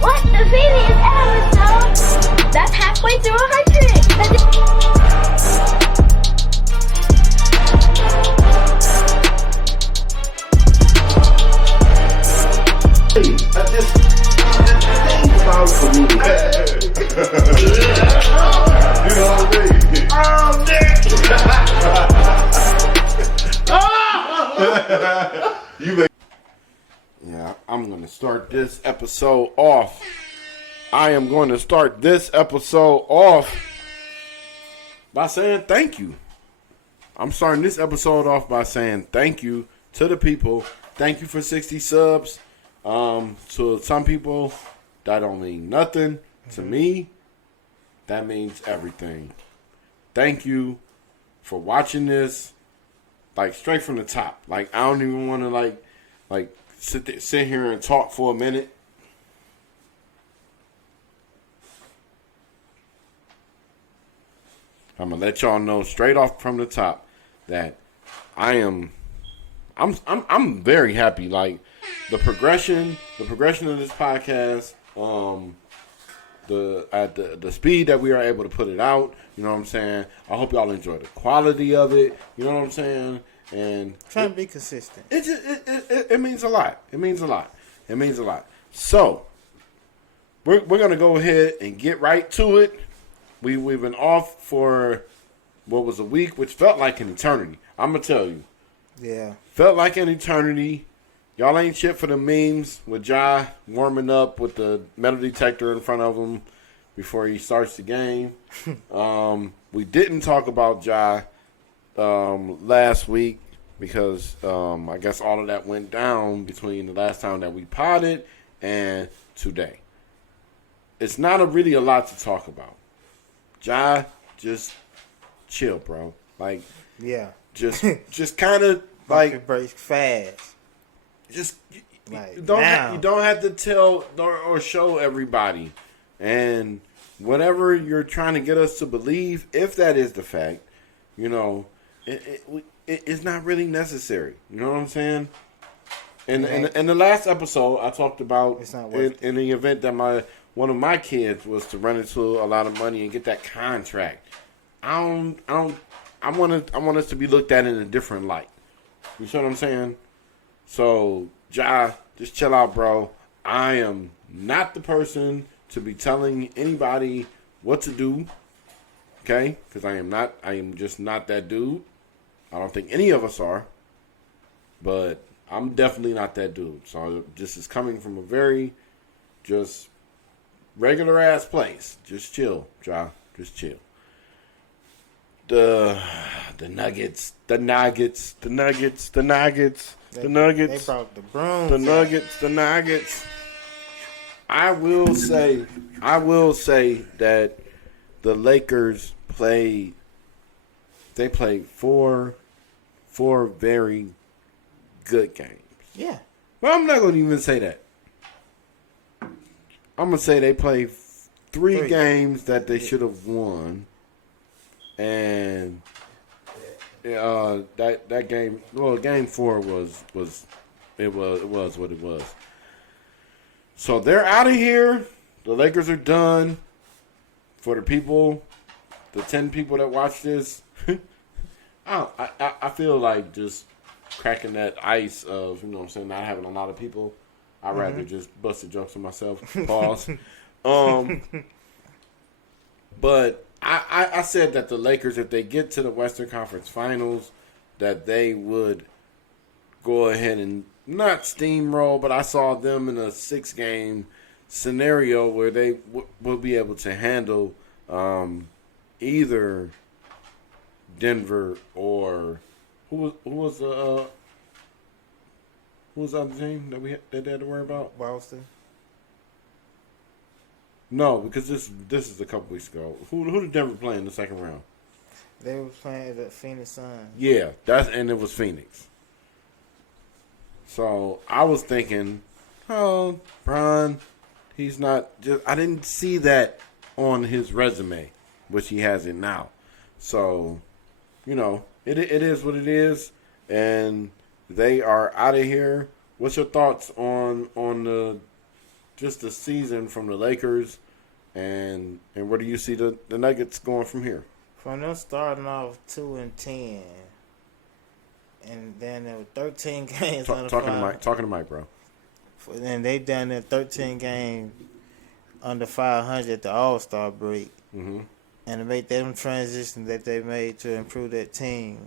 What? The previous episode? That's halfway through 100. You know what I mean? Oh, Nick! You make. Yeah, I'm going to start this episode off. I am going to start this episode off by saying thank you. I'm starting this episode off by saying thank you to the people. Thank you for 60 subs. To some people, that don't mean nothing. To me, that means everything. Thank you for watching this, like, straight from the top. Like, I don't even want to, like sit here and talk for a minute. I'm gonna let y'all know straight off from the top that I'm very happy. Like, the progression of this podcast, the speed that we are able to put it out. You know what I'm saying? I hope y'all enjoy the quality of it. You know what I'm saying? And Trying to be consistent. It means a lot. It means a lot. It means a lot. So we're gonna go ahead and get right to it. We've been off for what was a week, which felt like an eternity. I'm gonna tell you. Yeah. Felt like an eternity. Y'all ain't shit for the memes with Ja warming up with the metal detector in front of him before he starts the game. We didn't talk about Ja last week because I guess all of that went down between the last time that we potted and today. It's not really a lot to talk about. Ja, just chill, bro. Like, Yeah. just kind of like It breaks fast. just Like, you now. don't have to tell or show everybody, and whatever you're trying to get us to believe, if that is the fact, you know, it's not really necessary. You know what I'm saying? In the last episode, I talked about It's not worth in the event that one of my kids was to run into a lot of money and get that contract. I want us to be looked at in a different light. You see what I'm saying? So, Ja, just chill out, bro. I am not the person to be telling anybody what to do, okay? Because I am just not that dude. I don't think any of us are, but I'm definitely not that dude. So, this is coming from a very just regular ass place. Just chill, Ja. Just chill. The Nuggets. They brought the brooms. The Nuggets. I will say that the Lakers played four very good games. Yeah. Well, I'm not going to even say that. I'm going to say they played three games that they should have won. And that game, well, game 4 was what it was. So they're out of here. The Lakers are done. For the people, the 10 people that watch this, I feel like just cracking that ice of, you know what I'm saying, not having a lot of people. I'd rather just bust the jokes to myself. Pause. But I said that the Lakers, if they get to the Western Conference Finals, that they would go ahead and not steamroll, but I saw them in a 6-game scenario where they will be able to handle either Denver or who was the other team that they had to worry about? Boston. No, because this is a couple weeks ago. Who did Denver play in the second round? They were playing the Phoenix Suns. Yeah, and it was Phoenix. So I was thinking, oh, Bron, he's not just. I didn't see that on his resume, which he has it now. So, you know, it is what it is, and they are out of here. What's your thoughts on just the season from the Lakers, and where do you see the Nuggets going from here? From them starting off 2-10, and then there were 13 games under Talking five. to Mike, bro. And they done there 13 games under 500 at the All-Star break. Mm-hmm. And to make them transition that they made to improve that team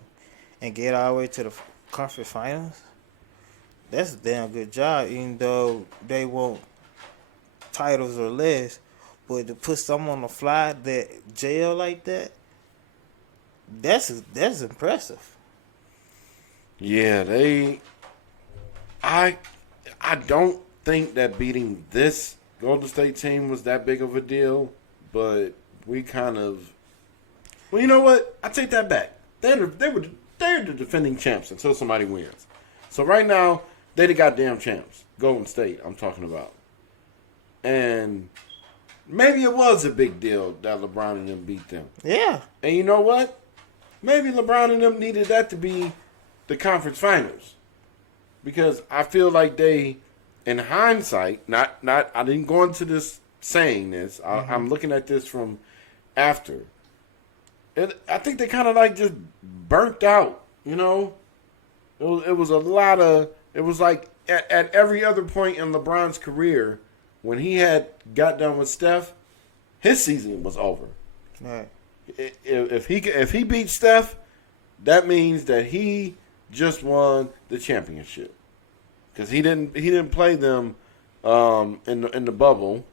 and get all the way to the conference finals, that's a damn good job, even though they want titles or less. But to put someone on the fly that jail like that, that's impressive. Yeah, I don't think that beating this Golden State team was that big of a deal, but we kind of, well, you know what? I take that back. They're the defending champs until somebody wins. So right now, they the goddamn champs. Golden State, I'm talking about. And maybe it was a big deal that LeBron and them beat them. Yeah. And you know what? Maybe LeBron and them needed that to be the conference finals. Because I feel like they, in hindsight, not I didn't go into this saying this. I'm looking at this from after. I think they kind of like just burnt out, you know? It was a lot of, it was like at every other point in LeBron's career, when he had got done with Steph, his season was over. Right. If he beat Steph, that means that he just won the championship, because he didn't play them in the bubble.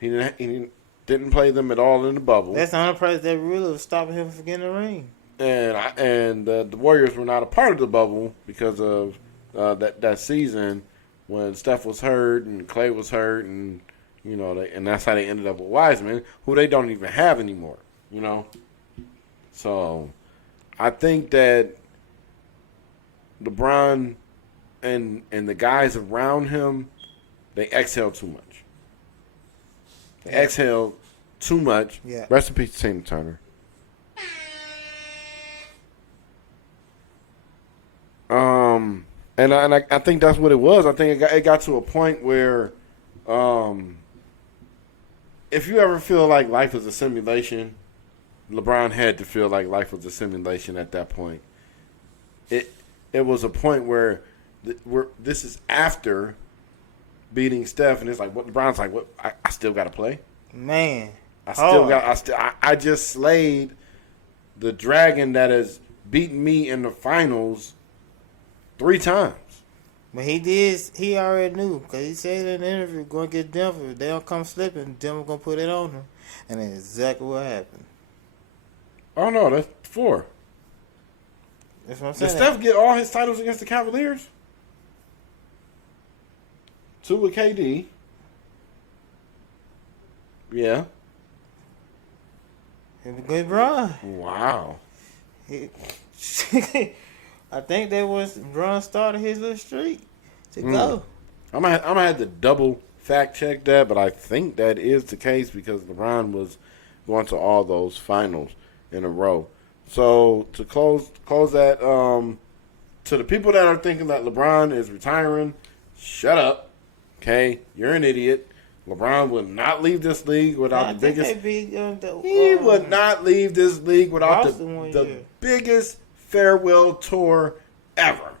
He didn't play them at all in the bubble. That's the only price that really was stopping him from getting the ring. And the Warriors were not a part of the bubble because of that season when Steph was hurt and Clay was hurt, and you know, and that's how they ended up with Wiseman, who they don't even have anymore. You know, so I think that LeBron and the guys around him, they exhale too much. They exhale too much. Yeah. Rest in peace to Tina Turner. And I think that's what it was. I think it got to a point where, if you ever feel like life is a simulation, LeBron had to feel like life was a simulation at that point. It was a point where this is after beating Steph, and it's like, what LeBron's like, what I still got to play. Man, I just slayed the dragon that has beaten me in the finals 3 times. But he already knew, because he said in the interview, going to get Denver. If they don't come slipping, Denver going to put it on him. And that's exactly what happened. Oh, no, that's 4. That's what I'm Did saying. Steph get all his titles against the Cavaliers? 2 with KD. Yeah. It was good, bro. Wow. I think that was Bron started his little streak to go. I'm gonna have to double fact check that, but I think that is the case because LeBron was going to all those finals in a row. So to close that, to the people that are thinking that LeBron is retiring, shut up. Okay, you're an idiot. LeBron would not leave this league without the biggest. He would not leave this league without the biggest farewell tour ever.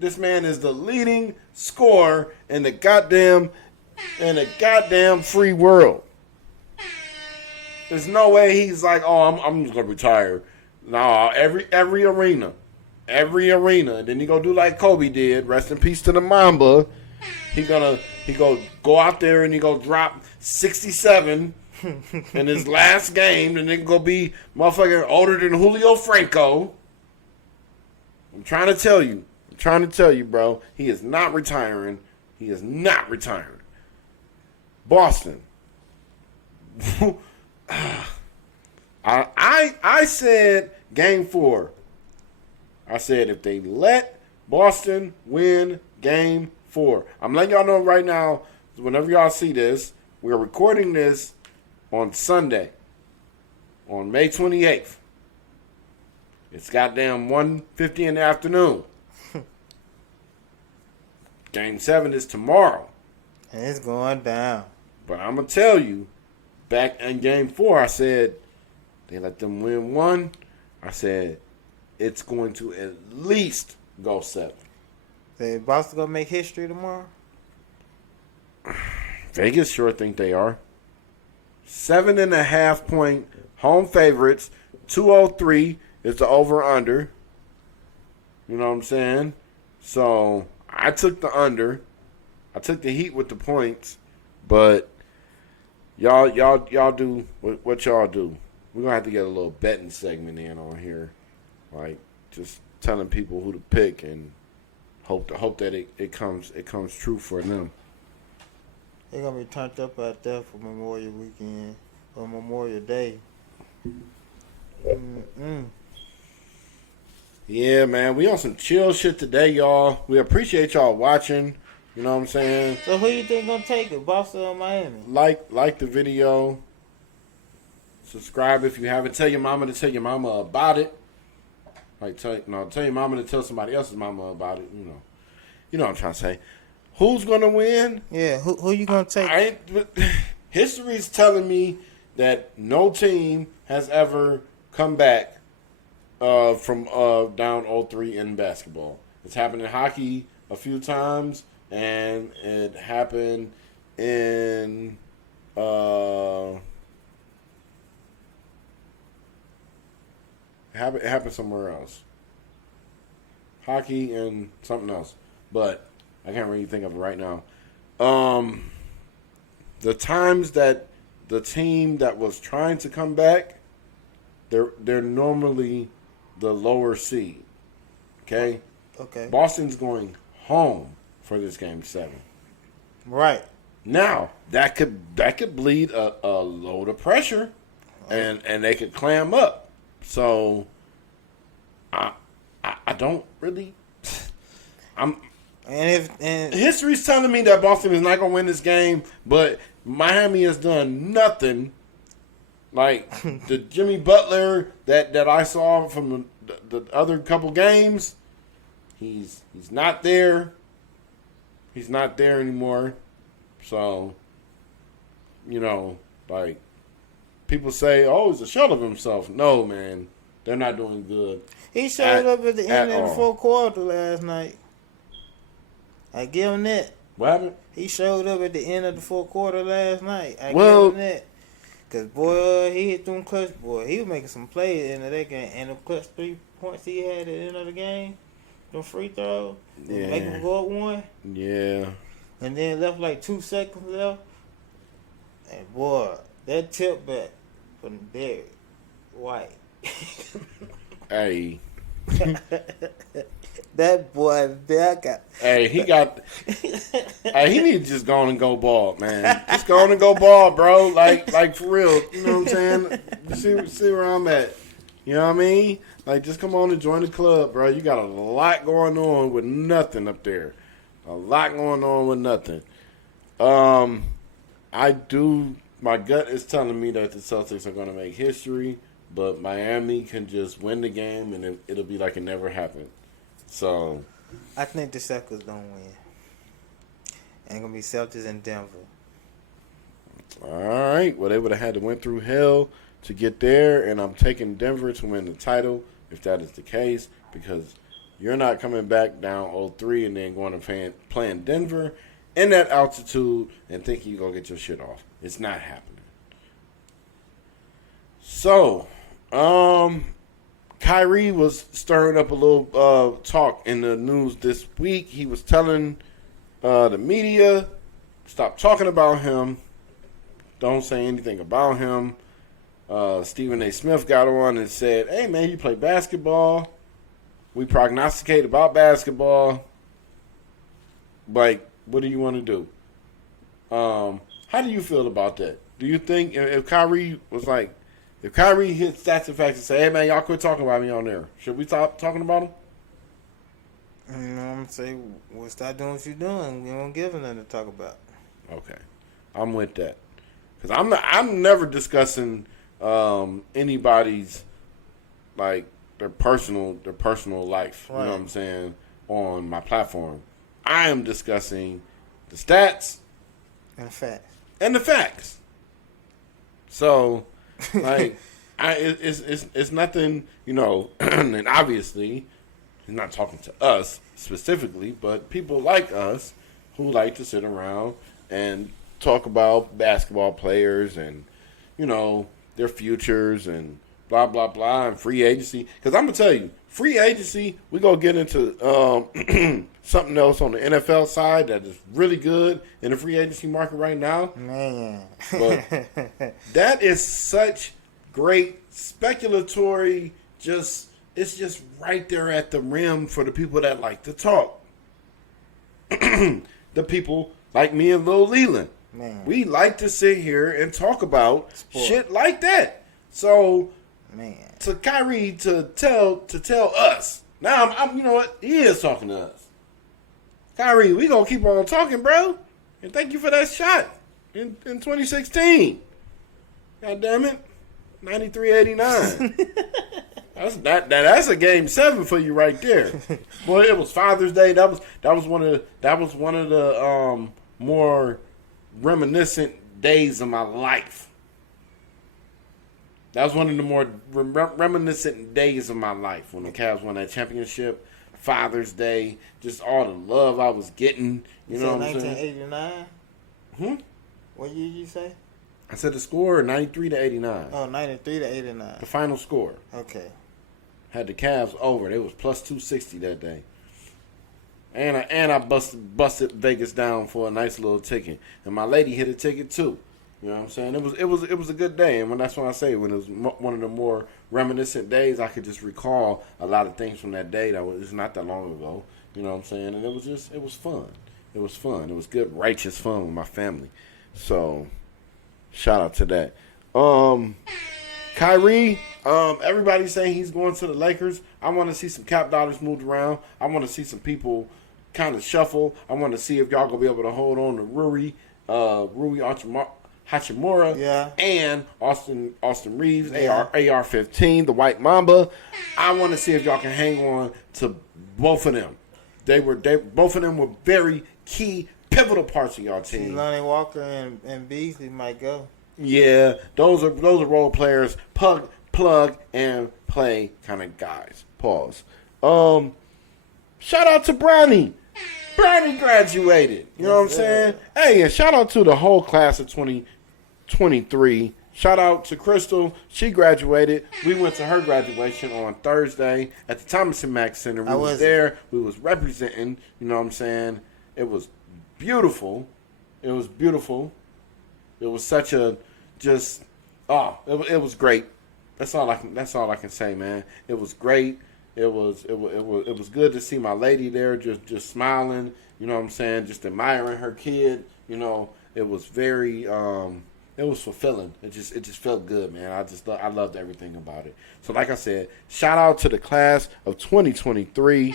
This man is the leading scorer in the goddamn free world. There's no way he's like, oh, I'm just gonna retire. No, every arena, and then he gonna do like Kobe did. Rest in peace to the Mamba. He go out there and he go drop 67 in his last game, and then go be motherfucking older than Julio Franco. I'm trying to tell you, bro. He is not retiring. He is not retiring. Boston. I said game 4. I said if they let Boston win game 4. I'm letting y'all know right now, whenever y'all see this, we're recording this on Sunday, on May 28th. It's goddamn 1:50 in the afternoon. Game 7 is tomorrow. And it's going down. But I'm going to tell you, back in Game 4, I said they let them win 1. I said it's going to at least go 7. They Boston going to make history tomorrow? Vegas sure think they are. 7.5 point home favorites. 203 is the over-under. You know what I'm saying? So I took the under. I took the Heat with the points. But y'all do what y'all do. We're going to have to get a little betting segment in on here. Like, just telling people who to pick and hope that it comes true for them. They're going to be turned up out there for Memorial Weekend or Memorial Day. Yeah, man. We on some chill shit today, y'all. We appreciate y'all watching. You know what I'm saying? So who you think going to take it, Boston or Miami? Like the video. Subscribe if you haven't. Tell your mama to tell your mama about it. Like, tell your mama to tell somebody else's mama about it. You know what I'm trying to say. Who's going to win? Yeah, who you going to take? History's telling me that no team has ever come back from down 0-3 in basketball. It's happened in hockey a few times, and it happened in it happened somewhere else. Hockey and something else, but I can't really think of it right now. The times that the team that was trying to come back, they're normally the lower seed. Okay? Okay. Boston's going home for this game 7. Right. Now, that could bleed a load of pressure and they could clam up. So I don't really And history's telling me that Boston is not going to win this game, but Miami has done nothing. Like the Jimmy Butler that I saw from the other couple games, he's not there. He's not there anymore. So, like people say, oh, he's a shell of himself. No, man, they're not doing good. he showed up at the end of the fourth quarter last night. I give him that. What happened? He showed up at the end of the fourth quarter last night. I Well, give him that. Because, boy, he hit them clutch, boy. He was making some plays at the end of that game. And the clutch 3 points he had at the end of the game, them free throws, Yeah. make him go up 1. Yeah. And then left like 2 seconds left. And, boy, that tip back from Derek White. Hey. That boy, that guy. Hey, he need to just go on and go bald, man. Just go on and go bald, bro. Like for real. You know what I'm saying? See where I'm at. You know what I mean? Like, just come on and join the club, bro. You got a lot going on with nothing up there. A lot going on with nothing. My gut is telling me that the Celtics are going to make history, but Miami can just win the game and it'll be like it never happened. So I think the Celtics don't win. Ain't gonna be Celtics in Denver. all right. Well, they would have had to went through hell to get there, and I'm taking Denver to win the title if that is the case, because you're not coming back down 0-3 and then going to play in Denver in that altitude and thinking you're going to get your shit off. It's not happening. So, Kyrie was stirring up a little talk in the news this week. He was telling the media, stop talking about him. Don't say anything about him. Stephen A. Smith got on and said, hey, man, you play basketball. We prognosticate about basketball. Like, what do you want to do? How do you feel about that? Do you think if Kyrie was like, if Kyrie hit Statz and Factz and say, hey, man, y'all quit talking about me on there, should we stop talking about him? You know what I'm saying? Well, stop doing what you're doing. We don't give him nothing to talk about. Okay. I'm with that. Because I'm never discussing anybody's, like, their personal life. Right. You know what I'm saying? On my platform. I am discussing the stats And facts. And the facts. So, like, it's nothing, you know, and obviously, he's not talking to us specifically, but people like us who like to sit around and talk about basketball players and, you know, their futures and blah, blah, blah, and free agency. Because I'm going to tell you, free agency, we're going to get into something else on the NFL side that is really good in the free agency market right now. Man. But that is such great speculatory, it's just right there at the rim for the people that like to talk. The people like me and Lil Leland. Man. We like to sit here and talk about Sport. shit like that. So, Man. to Kyrie to tell us. Now, I'm you know what? He is talking to us. Kyrie, we gonna keep on talking, bro. And thank you for that shot in 2016. God damn it, 93-89. That's a game 7 for you right there. Boy, it was Father's Day. That was one of the more reminiscent days of my life. That was one of the more reminiscent days of my life when the Cavs won that championship. Father's Day, just all the love I was getting. You know what I'm saying? 1989? What year you say? I said the score 93-89. Oh, 93-89. The final score. Okay. Had the Cavs over. They was plus 260 that day. And I busted Vegas down for a nice little ticket. And my lady hit a ticket too. You know what I'm saying? It was a good day. And that's when I say when it was one of the more reminiscent days, I could just recall a lot of things from that day that was not that long ago. You know what I'm saying? And it was fun. It was fun. It was good, righteous fun with my family. So, shout out to that. Kyrie, everybody's saying he's going to the Lakers. I want to see some cap dollars moved around. I want to see some people kind of shuffle. I want to see if y'all gonna be able to hold on to Rui Hachimura, yeah, and Austin Reeves, yeah. AR-15, the White Mamba. I want to see if y'all can hang on to both of them. Both of them were very key, pivotal parts of y'all team. Lonnie Walker and Beasley might go. Yeah, those are role players, plug and play kind of guys. Pause. Shout out to Bronny. Bronny graduated. You know what I'm saying? Hey, and shout out to the whole class of 2023. Shout out to Crystal. She graduated. We went to her graduation on Thursday at the Thomas & Mack Center. We was there. We was representing. You know what I'm saying? It was beautiful. It was beautiful. It was such a it was great. That's all I can say, man. It was great. It was good to see my lady there, just smiling. You know what I'm saying? Just admiring her kid. You know, it was very it was fulfilling. It just felt good, man. I loved everything about it. So, like I said, shout out to the class of 2023.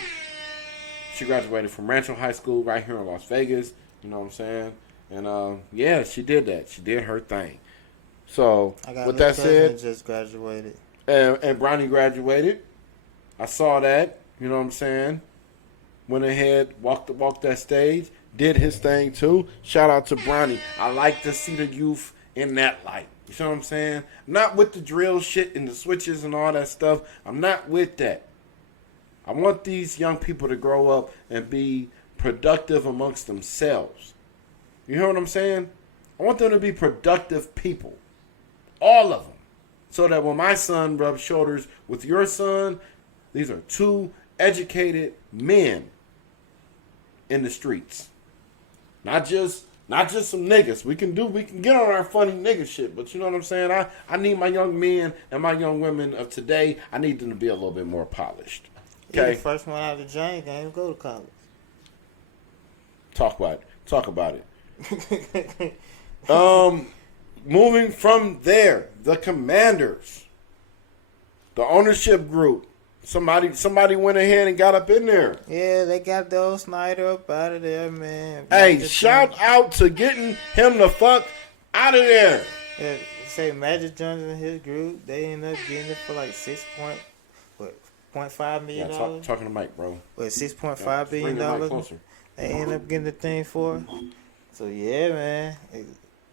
She graduated from Rancho High School right here in Las Vegas. You know what I'm saying? And yeah, she did that. She did her thing. So with that said, just graduated, and Bronny graduated. I saw that. You know what I'm saying? Went ahead, walked that stage, did his thing too. Shout out to Bronny. I like to see the youth in that light. You know what I'm saying? Not with the drill shit and the switches and all that stuff. I'm not with that. I want these young people to grow up and be productive amongst themselves. You hear what I'm saying? I want them to be productive people. All of them. So that when my son rubs shoulders with your son, these are two educated men in the streets. Not just some niggas. We can get on our funny nigga shit, but you know what I'm saying? I need my young men and my young women of today, I need them to be a little bit more polished. Okay? The first one out of the Giant game, go to college. Talk about it. Moving from there, the Commanders, the ownership group, somebody went ahead and got up in there. Yeah, they got the old Snyder up out of there, man. Hey, shout out to getting him the fuck out of there. Yeah, say Magic Johnson and his group, they ended up getting it for like $6.5 million. Yeah, talking to Mike, bro. $6.5 billion. Closer. They ended up getting the thing for. So yeah, man.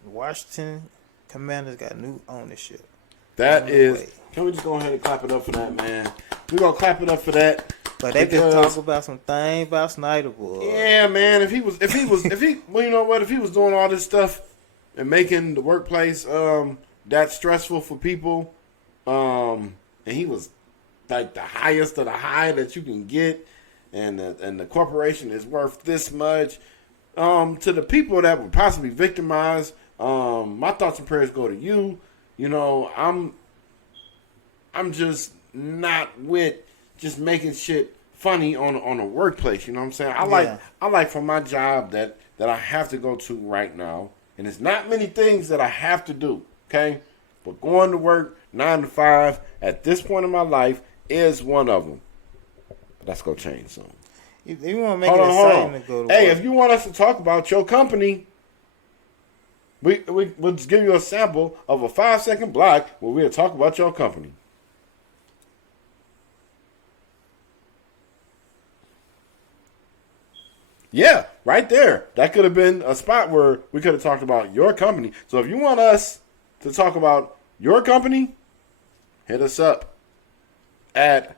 Washington Commanders got new ownership. That is. Can we just go ahead and clap it up for that, man? We're gonna clap it up for that. But they just talk about some thing about Snyder, boy. Yeah, man. If he, well, you know what? If he was doing all this stuff and making the workplace that stressful for people, and he was like the highest of the high that you can get, and the corporation is worth this much, to the people that were possibly victimized, my thoughts and prayers go to you. You know, I'm just not with just making shit funny on a workplace. You know what I'm saying? I like for my job that I have to go to right now, and it's not many things that I have to do. Okay, but going to work 9 to 5 at this point in my life is one of them. Let's go change something. You want to make it exciting to go to work. Hey, if you want us to talk about your company, we'll just give you a sample of a 5-second block where we'll talk about your company. Yeah, right there. That could have been a spot where we could have talked about your company. So if you want us to talk about your company, hit us up at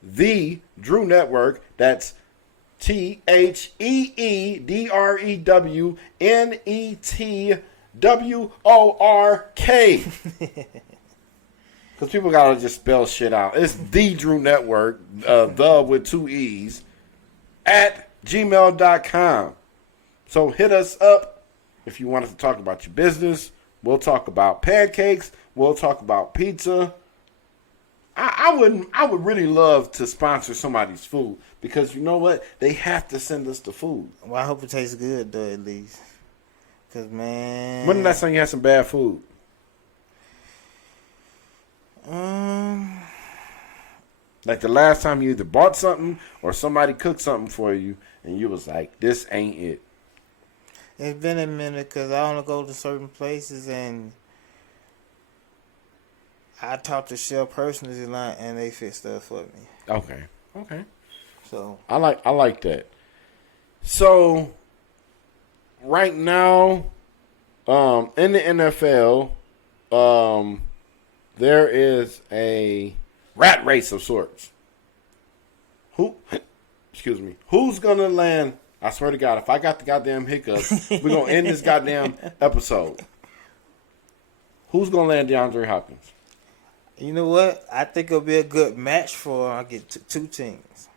the Drew Network. That's TheEDREWNETWORK. Because people got to just spell shit out. It's the Drew Network, the with 2 E's, at gmail.com. So hit us up if you want us to talk about your business. We'll talk about pancakes. We'll talk about pizza. I would really love to sponsor somebody's food, because you know what? They have to send us the food. Well, I hope it tastes good, though, at least. Because, man. When did last time you had some bad food? Like the last time you either bought something or somebody cooked something for you and you was like, this ain't it. It's been a minute because I want to go to certain places and I talk to chef personally and they fix stuff for me. Okay. So I like that. So right now, in the NFL, there is a rat race of sorts. Who's gonna land? I swear to God, if I got the goddamn hiccups, we're gonna end this goddamn episode. Who's gonna land DeAndre Hopkins? You know what? I think it'll be a good match for I get two teams.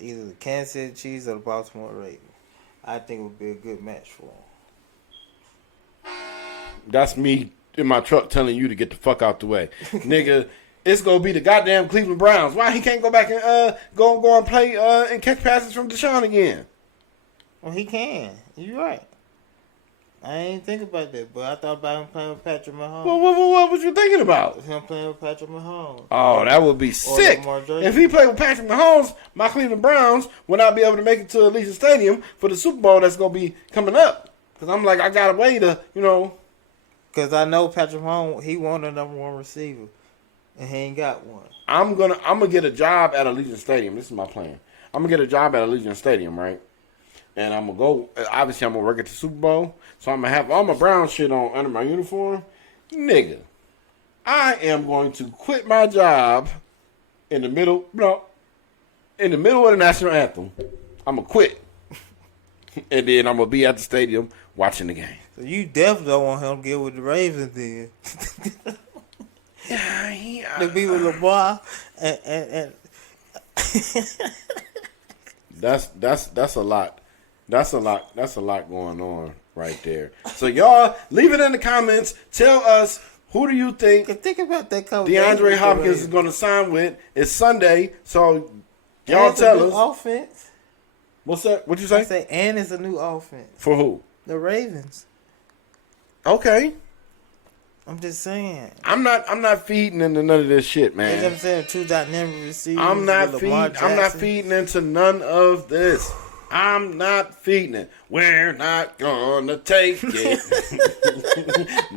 Either the Kansas City Chiefs or the Baltimore Ravens. I think it would be a good match for them. That's me in my truck telling you to get the fuck out the way. Nigga, it's going to be the goddamn Cleveland Browns. Why he can't go back and go and play and catch passes from Deshaun again? Well, he can. You're right. I ain't think about that, but I thought about him playing with Patrick Mahomes. What was you thinking about? Him playing with Patrick Mahomes. Oh, that would be sick. If he played with Patrick Mahomes, my Cleveland Browns would not be able to make it to Allegiant Stadium for the Super Bowl that's going to be coming up. Because I'm like, I got a way to, Because I know Patrick Mahomes, he wanted the #1 receiver, and he ain't got one. I'm gonna get a job at Allegiant Stadium. This is my plan. I'm gonna get a job at Allegiant Stadium, right? And I'm gonna go. Obviously, I'm gonna work at the Super Bowl, so I'm gonna have all my Brown shit on under my uniform. Nigga, I am going to quit my job in the middle. In the middle of the national anthem. I'm gonna quit, and then I'm gonna be at the stadium watching the game. So you definitely don't want him to get with the Ravens then. Yeah. To be with Lamar and That's a lot. That's a lot going on right there. So y'all leave it in the comments. Tell us, who do you think about that DeAndre Hopkins is going to sign with? It's Sunday, so y'all tell us. Offense. What's that? What'd you say? I say, and it's a new offense. For who? The Ravens. Okay. I'm just saying. I'm not feeding into none of this shit, man. You know what I'm saying? 2 dynamic receivers. I'm not feeding into none of this. I'm not feeding it. We're not gonna take it.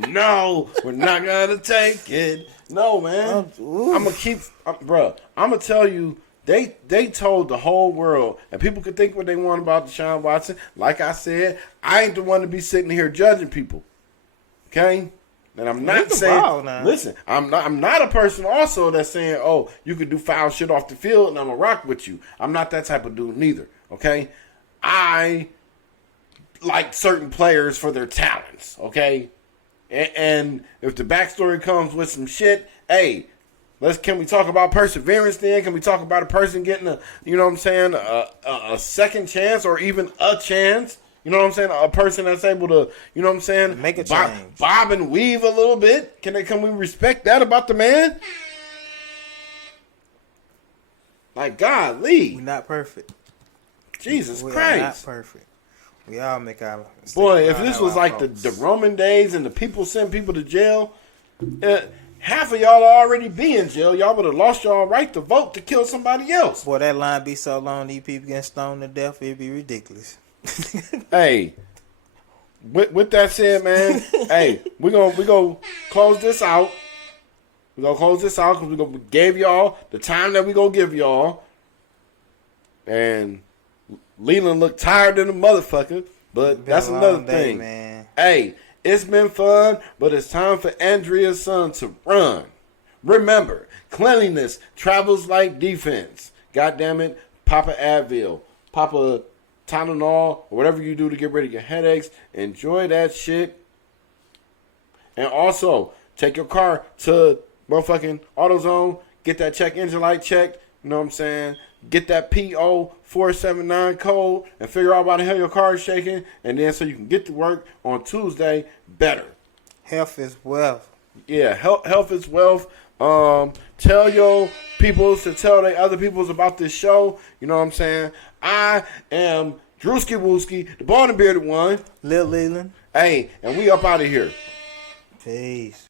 No, we're not gonna take it. No, man. I'm gonna keep, bruh. I'm gonna tell you They told the whole world, and people could think what they want about Deshaun Watson. Like I said, I ain't the one to be sitting here judging people. Okay? And I'm not saying, listen, I'm not a person also that's saying, oh, you can do foul shit off the field and I'm going to rock with you. I'm not that type of dude neither. Okay? I like certain players for their talents. Okay? And if the backstory comes with some shit, hey, can we talk about perseverance then? Can we talk about a person getting a second chance or even a chance? You know what I'm saying? A person that's able to, you know what I'm saying? Make a change. Bob and weave a little bit. Can we respect that about the man? Like, golly. We're not perfect. Jesus we Christ. We're not perfect. We all make our mistakes. Boy, if this was like the Roman days and the people send people to jail, half of y'all already be in jail. Y'all would have lost y'all right to vote to kill somebody else. Boy, that line be so long, these people getting stoned to death, it'd be ridiculous. Hey, with that said, man, hey, we gonna close this out. We're gonna close this out because we gave y'all the time that we gonna give y'all. And Leland looked tired than a motherfucker, but that's another thing. Man. Hey, it's been fun, but it's time for Andrea's son to run. Remember, cleanliness travels like defense. God damn it, Papa Advil, Papa Tylenol, or whatever you do to get rid of your headaches. Enjoy that shit. And also, take your car to motherfucking AutoZone. Get that check engine light checked. You know what I'm saying? Get that PO 479 code and figure out why the hell your car is shaking. And then so you can get to work on Tuesday better. Health is wealth. Yeah, health is wealth. Tell your peoples to tell their other peoples about this show. You know what I'm saying? I am DREWSKIWOOSKI, the bald and bearded one. Lil Leland. Hey, and we up out of here. Peace.